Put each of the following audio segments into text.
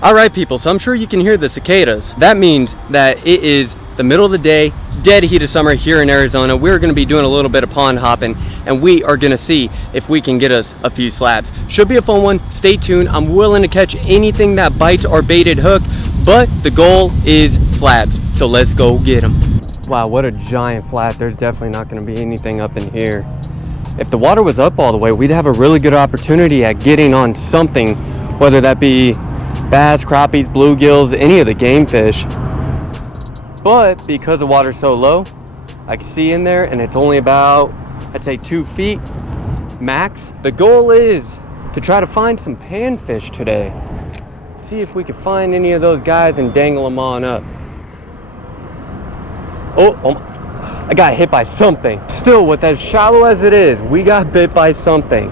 All right, people, so I'm sure you can hear the cicadas. That means that it is the middle of the day, dead heat of summer here in Arizona. We're going to be doing a little bit of pond hopping, and we are going to see if we can get us a few slabs. Should be a fun one. Stay tuned. I'm willing to catch anything that bites our baited hook, but the goal is slabs. So let's go get them. Wow, what a giant flat. There's definitely not going to be anything up in here. If the water was up all the way, we'd have a really good opportunity at getting on something, whether that be bass, crappies, bluegills, any of the game fish. But because the water's so low, I can see in there, and it's only about, I'd say 2 feet max. The goal is to try to find some panfish today. See if we can find any of those guys and dangle them on up. Oh, I got hit by something. Still, with as shallow as it is, we got bit by something.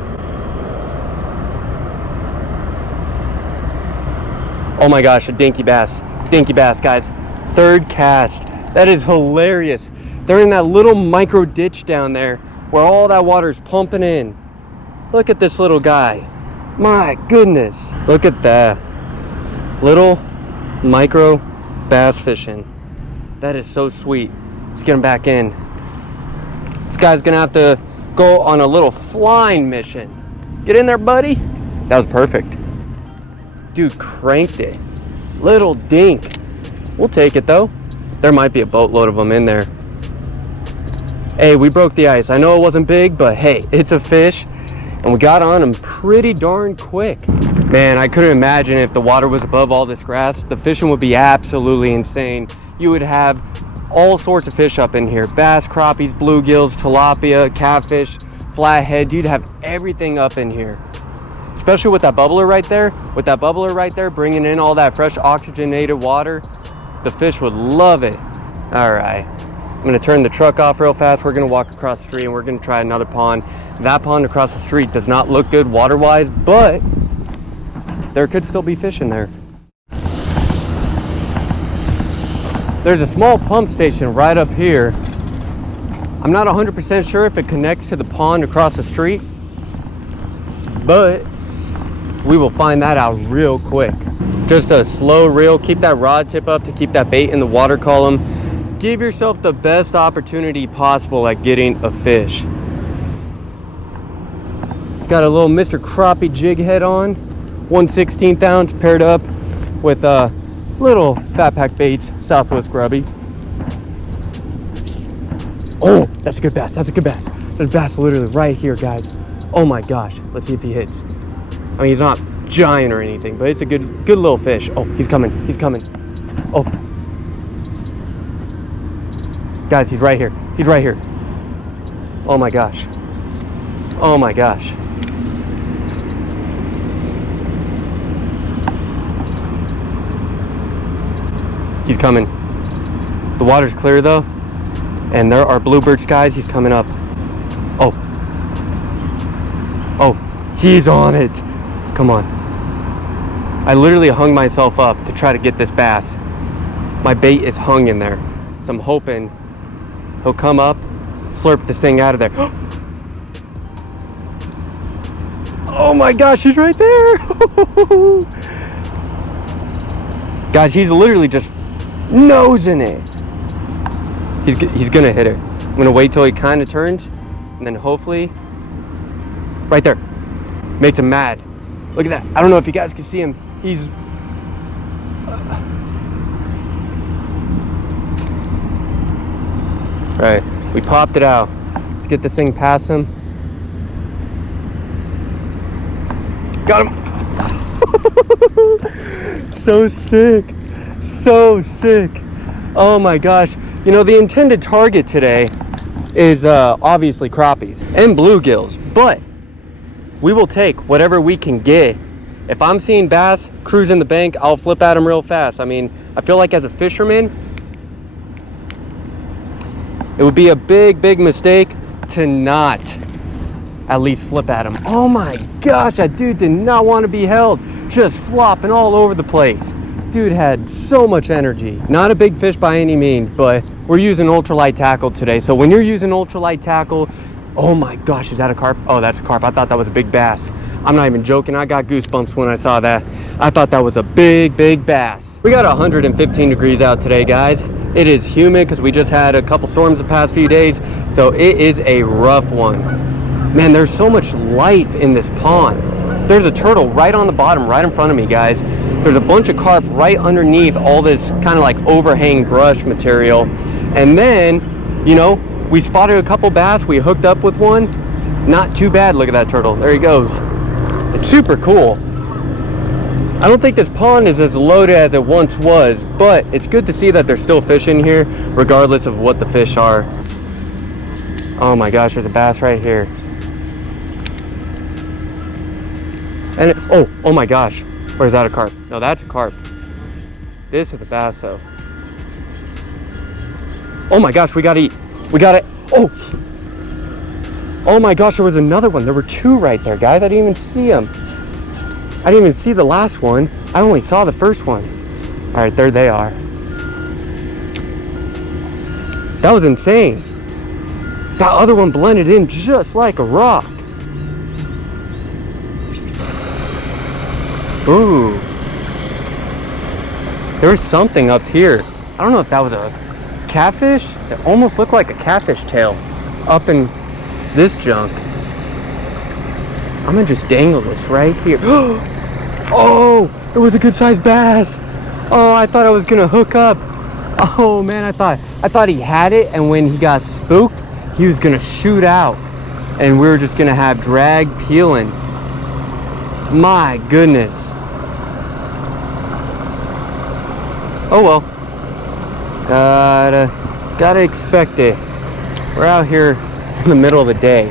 Oh my gosh, a dinky bass. Dinky bass, guys. Third cast. That is hilarious. They're in that little micro ditch down there where all that water is pumping in. Look at this little guy. My goodness. Look at that. Little micro bass fishing. That is so sweet. Let's get him back in. This guy's gonna have to go on a little flying mission. Get in there, buddy. That was perfect. Dude cranked it. Little dink. We'll take it though. There might be a boatload of them in there. Hey, we broke the ice. I know it wasn't big, but hey, it's a fish. And we got on him pretty darn quick. Man, I couldn't imagine if the water was above all this grass. The fishing would be absolutely insane. You would have all sorts of fish up in here. Bass, crappies, bluegills, tilapia, catfish, flathead. You'd have everything up in here. Especially with that bubbler right there. With that bubbler right there, bringing in all that fresh oxygenated water. The fish would love it. All right, I'm gonna turn the truck off real fast. We're gonna walk across the street and we're gonna try another pond. That pond across the street does not look good water-wise, but there could still be fish in there. There's a small pump station right up here. I'm not 100% sure if it connects to the pond across the street, but we will find that out real quick. Just a slow reel. Keep that rod tip up to keep that bait in the water column. Give yourself the best opportunity possible at getting a fish. It's got a little Mr. Crappie jig head on. 1/16 ounce paired up with little fat pack baits, Southwest Grubby. Oh, that's a good bass. That's a good bass. There's bass literally right here, guys. Oh my gosh. Let's see if he hits. I mean, he's not giant or anything, but it's a good little fish. Oh, he's coming. He's coming. Oh. Guys, he's right here. He's right here. Oh my gosh. Oh my gosh. He's coming. The water's clear though, and there are bluebird skies. He's coming up. Oh. Oh, he's on it. Come on. I literally hung myself up to try to get this bass. My bait is hung in there. So I'm hoping he'll come up, slurp this thing out of there. Oh my gosh, he's right there. Guys, he's literally just nosing it. He's gonna hit it. I'm gonna wait till he kind of turns, and then hopefully, right there, makes him mad. Look at that. I don't know if you guys can see him. He's right. We popped it out. Let's get this thing past him. Got him. So sick. So sick. Oh my gosh. You know, the intended target today is obviously crappies and bluegills, but we will take whatever we can get. If I'm seeing bass cruising the bank, I'll flip at them real fast. I mean, I feel like as a fisherman, it would be a big mistake to not at least flip at him. Oh my gosh, that dude did not want to be held. Just flopping all over the place. Dude had so much energy. Not a big fish by any means, but we're using ultralight tackle today. So when you're using ultralight tackle, oh my gosh, is that a carp? Oh, that's a carp. I thought that was a big bass. I'm not even joking. I got goosebumps when I saw that. I thought that was a big, big bass. We got 115 degrees out today, guys. It is humid because we just had a couple storms the past few days. So it is a rough one. Man, there's so much life in this pond. There's a turtle right on the bottom, right in front of me, guys. There's a bunch of carp right underneath all this kind of like overhang brush material. And then, you know, we spotted a couple bass. We hooked up with one. Not too bad. Look at that turtle. There he goes. It's super cool. I don't think this pond is as loaded as it once was, but it's good to see that there's still fish in here, regardless of what the fish are. Oh my gosh, there's a bass right here. And oh my gosh, or is that a carp? No, that's a carp. This is a bass though. Oh my gosh, we gotta eat. We gotta, oh my gosh, there was another one. There were two right there, guys. I didn't even see them. I didn't even see the last one. I only saw the first one. All right, there they are. That was insane. That other one blended in just like a rock. Ooh. There's something up here. I don't know if that was a catfish. It almost looked like a catfish tail up in this junk. I'm gonna just dangle this right here. Oh, it was a good sized bass. Oh, I thought I was gonna hook up. Oh man, I thought he had it, and when he got spooked, he was gonna shoot out, and we were just gonna have drag peeling. My goodness. Oh well. Gotta expect it. We're out here in the middle of the day.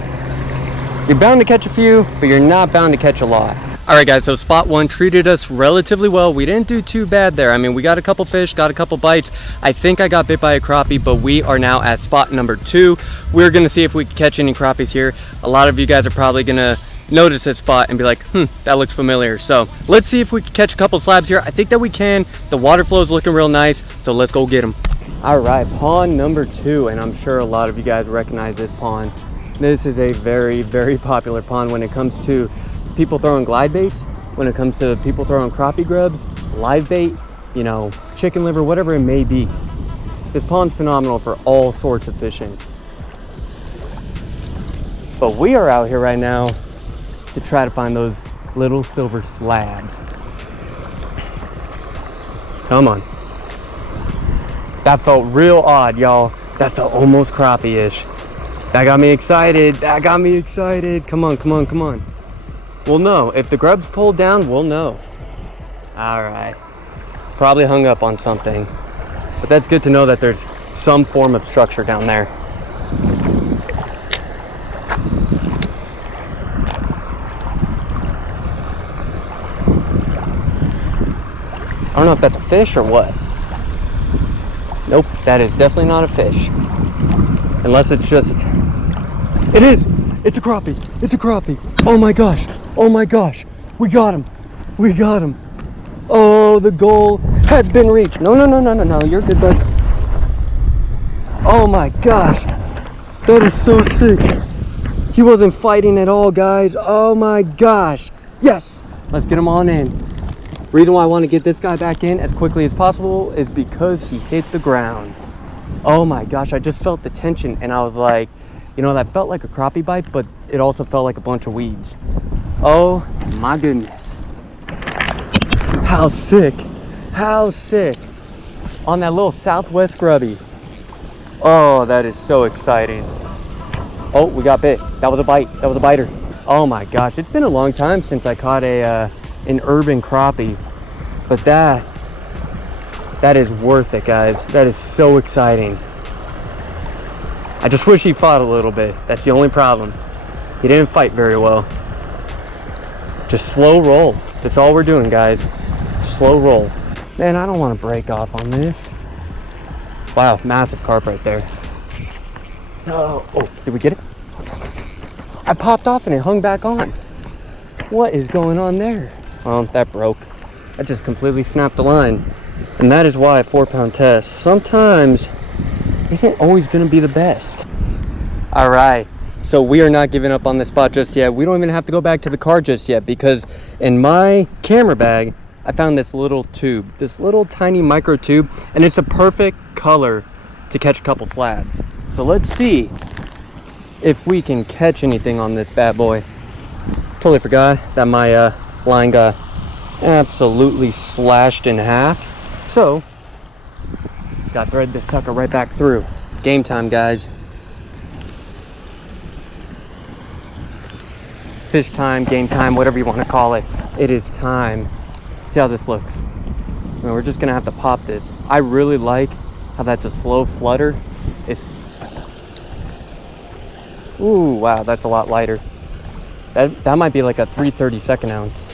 You're bound to catch a few, but you're not bound to catch a lot. All right, guys, so spot one treated us relatively well. We didn't do too bad there. I mean, we got a couple fish, got a couple bites. I think I got bit by a crappie, but we are now at spot number 2. We're gonna see if we can catch any crappies here. A lot of you guys are probably gonna notice this spot and be like, that looks familiar. So let's see if we can catch a couple slabs here. I think that we can. The water flow is looking real nice, so let's go get them. All right, pond number 2, and I'm sure a lot of you guys recognize this pond. This is a very, very popular pond when it comes to people throwing glide baits, when it comes to people throwing crappie grubs, live bait, you know, chicken liver, whatever it may be. This pond's phenomenal for all sorts of fishing. But we are out here right now to try to find those little silver slabs. Come on. That felt real odd, y'all. That felt almost crappie-ish. That got me excited. That got me excited. Come on, come on, come on. We'll know. If the grub's pulled down, we'll know. All right. Probably hung up on something. But that's good to know that there's some form of structure down there. I don't know if that's a fish or what. Nope, that is definitely not a fish. Unless it's just... It is! It's a crappie! It's a crappie! Oh my gosh! Oh my gosh! We got him! We got him! Oh, the goal has been reached! No, no, no, no, no, no, you're good, bud. Oh my gosh! That is so sick! He wasn't fighting at all, guys! Oh my gosh! Yes! Let's get him on in. Reason why I want to get this guy back in as quickly as possible is because he hit the ground. Oh my gosh, I just felt the tension and I was like, you know, that felt like a crappie bite, but it also felt like a bunch of weeds. Oh my goodness. How sick. How sick. On that little Southwest grubby. Oh, that is so exciting. Oh, we got bit. That was a bite. That was a biter. Oh my gosh, it's been a long time since I caught an urban crappie, but that is worth it, guys. That is so exciting. I just wish he fought a little bit. That's the only problem. He didn't fight very well. Just slow roll. That's all we're doing, guys. Slow roll. Man, I don't want to break off on this. Wow, massive carp right there. Oh, did we get it? I popped off and it hung back on. What is going on there? Well, that broke. That just completely snapped the line. And that is why a 4-pound test sometimes isn't always going to be the best. All right, So we are not giving up on this spot just yet. We don't even have to go back to the car just yet, because in my camera bag, I found this little tube, this little tiny micro tube, and it's a perfect color to catch a couple slabs. So let's see if we can catch anything on this bad boy. Totally forgot that my line got absolutely slashed in half. So, gotta thread this sucker right back through. Game time, guys. Fish time, game time, whatever you want to call it. It is time. See how this looks. I mean, we're just gonna have to pop this. I really like how that's a slow flutter. It's, ooh, wow, that's a lot lighter. That might be like a 3/32 ounce.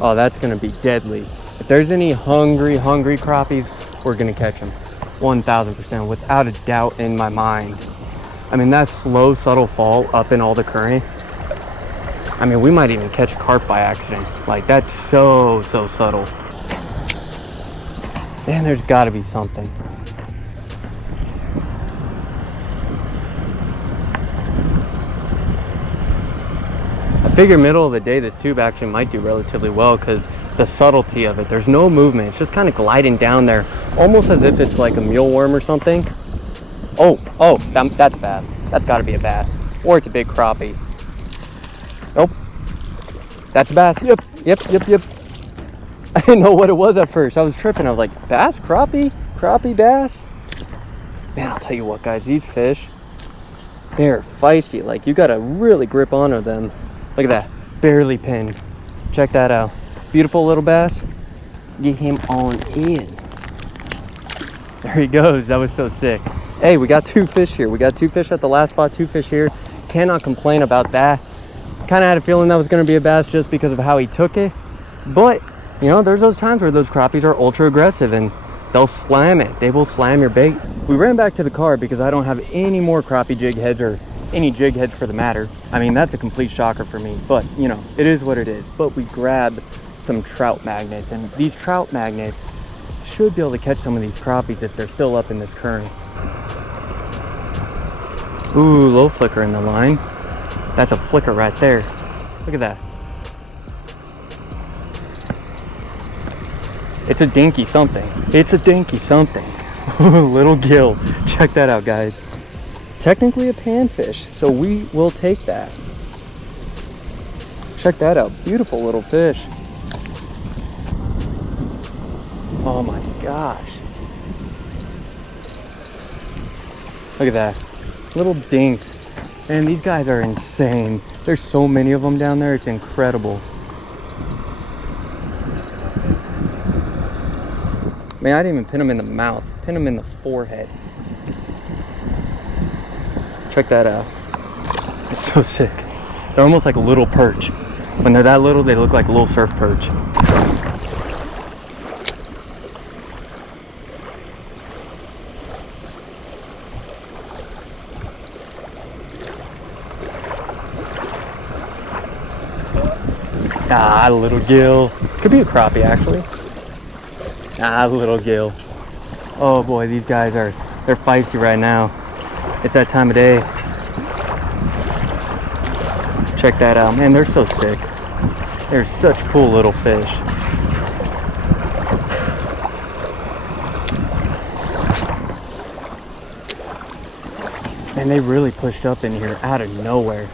Oh, that's gonna be deadly. If there's any hungry crappies, we're gonna catch them. 1000%, without a doubt in my mind. I mean, that slow, subtle fall up in all the current. I mean, we might even catch a carp by accident. Like, that's so subtle. Man, there's gotta be something. I figure middle of the day, this tube actually might do relatively well, because the subtlety of it, there's no movement. It's just kind of gliding down there, almost as if it's like a mealworm or something. Oh, that's bass. That's got to be a bass, or it's a big crappie. Nope, that's a bass. Yep. I didn't know what it was at first. I was tripping. I was like, bass, crappie, bass. Man, I'll tell you what, guys, these fish, they're feisty. Like, you got to really grip onto them. Look at that, barely pinned. Check that out. Beautiful little bass. Get him on in. There he goes. That was so sick. Hey, we got 2 fish here. We got 2 fish at the last spot, 2 fish here. Cannot complain about that. Kind of had a feeling that was going to be a bass just because of how he took it. But, you know, there's those times where those crappies are ultra aggressive and they'll slam it. They will slam your bait. We ran back to the car because I don't have any more crappie jig heads, or any jig heads for the matter. I mean, that's a complete shocker for me, but you know, it is what it is. But we grabbed some trout magnets, and these trout magnets should be able to catch some of these crappies if they're still up in this current. Ooh, low flicker in the line. That's a flicker right there. Look at that. It's a dinky something. It's a dinky something. Little gill. Check that out, guys. Technically a panfish, so we will take that. Check that out. Beautiful little fish. Oh my gosh. Look at that. Little dinks. Man, these guys are insane. There's so many of them down there. It's incredible. Man, I didn't even pin them in the mouth. Pin them in the forehead. Check that out. It's so sick. They're almost like a little perch. When they're that little, they look like a little surf perch. Ah, little gill. Could be a crappie, actually. Ah, little gill. Oh boy, these guys they're feisty right now. It's that time of day. Check that out. Man, they're so sick. They're such cool little fish. And they really pushed up in here out of nowhere.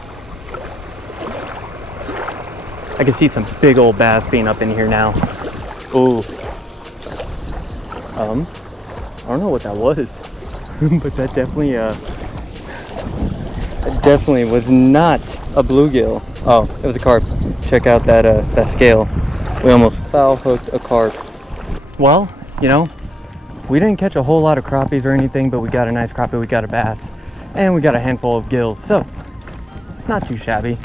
I can see some big old bass being up in here now. Ooh. I don't know what that was, but that definitely was not a bluegill. Oh, it was a carp. Check out that scale. We almost foul hooked a carp. Well, you know, we didn't catch a whole lot of crappies or anything, but we got a nice crappie, we got a bass, and we got a handful of gills, so not too shabby.